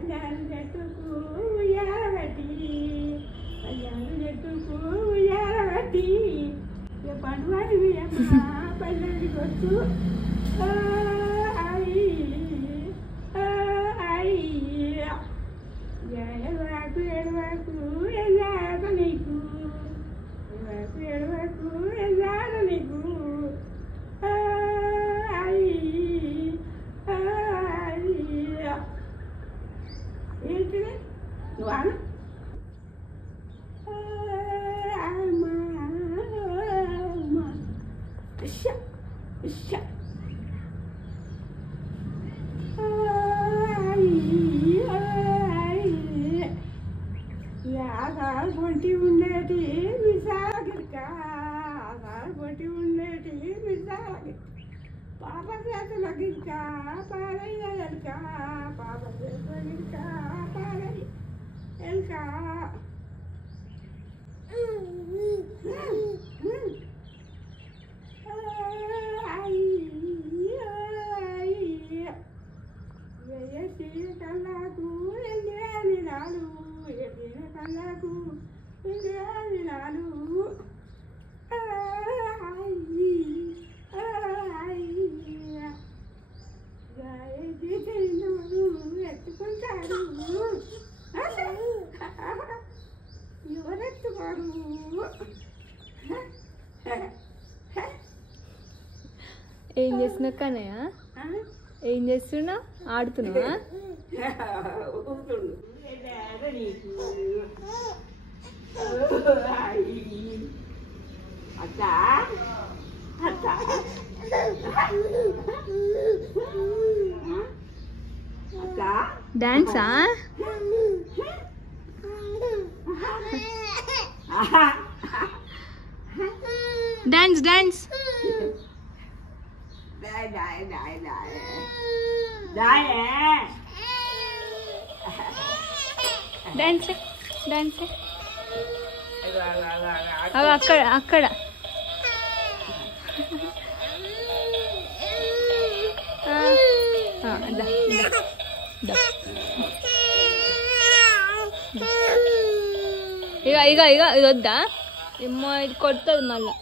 పల్లెలు చెట్టుకు ఉయ్యాలబెట్టి పల్లెలు చెట్టుకు ఉయ్యాలబెట్టి ఇక పండువాడి అమ్మ పల్లెకి వచ్చు ఎడవాకు ఎడవాకు ఎల్లాక నీకు ఎడవాకు ఎడవాకు ఎల్లాక నీకు ఏంటిది నువ్వు అను ఆధార్ పొంటి ఉండేటి మిసాగిరిక ఆధార్ పొంటి ఉండేటి మిసాగిరిక పాప చేతుల గిరిక పారయ్య ఎలుక పాప చేతుల గిరిక పారయ్య ఎలుక కళ్ళకు వెళ్ళి నాలు ఎదిన కళ్ళకు వెళ్ళి నాలు ఎత్తుకుంటాడు ఎవరెత్తుకోరు ఏం చేస్తున్నావు కన్నయ్య ఏం చేస్తున్నా ఆడుతున్నావా డాన్సా డాన్స్ డాన్స్ డాన్స్ డాన్స్ అక్కడ అక్కడ ఇక ఇక ఇక ఇది వద్దా ఏమో ఇది కొడుతుంది మళ్ళా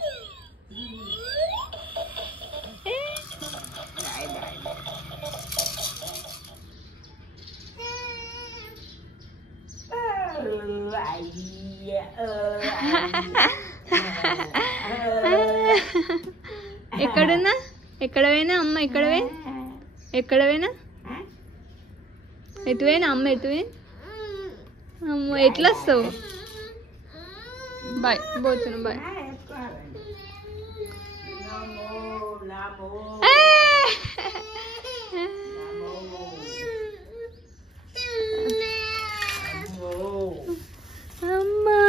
ఎక్కడున్నా ఎక్కడ పోయినా అమ్మ ఎక్కడ పోయినా ఎక్కడ పోయినా ఎటు పోయినా అమ్మ ఎటు పోయినా అమ్మ ఎట్లా వస్తావు బాయ్ పోతున్నా బాయ్ అమ్మా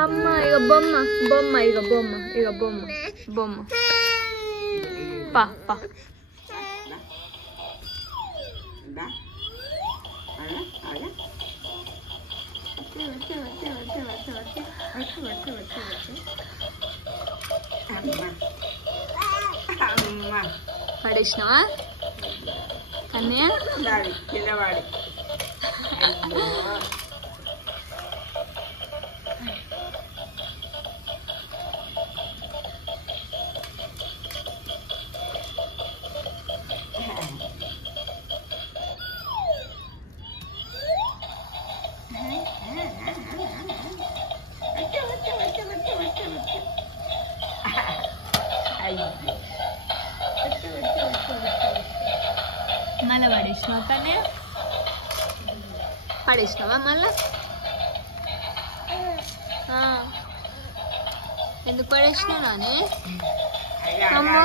అమ్మ ఇక బొమ్మ బొమ్మ ఇక బొమ్మ ఇక బొమ్మ బొమ్మ పా పా పడేసినావా కన్నయ్య పిల్లవాడి మళ్ళీ పడేసినావా కన్నయ్య పడేసినావా మళ్ళా ఎందుకు పడేసినావు నానే అమ్మా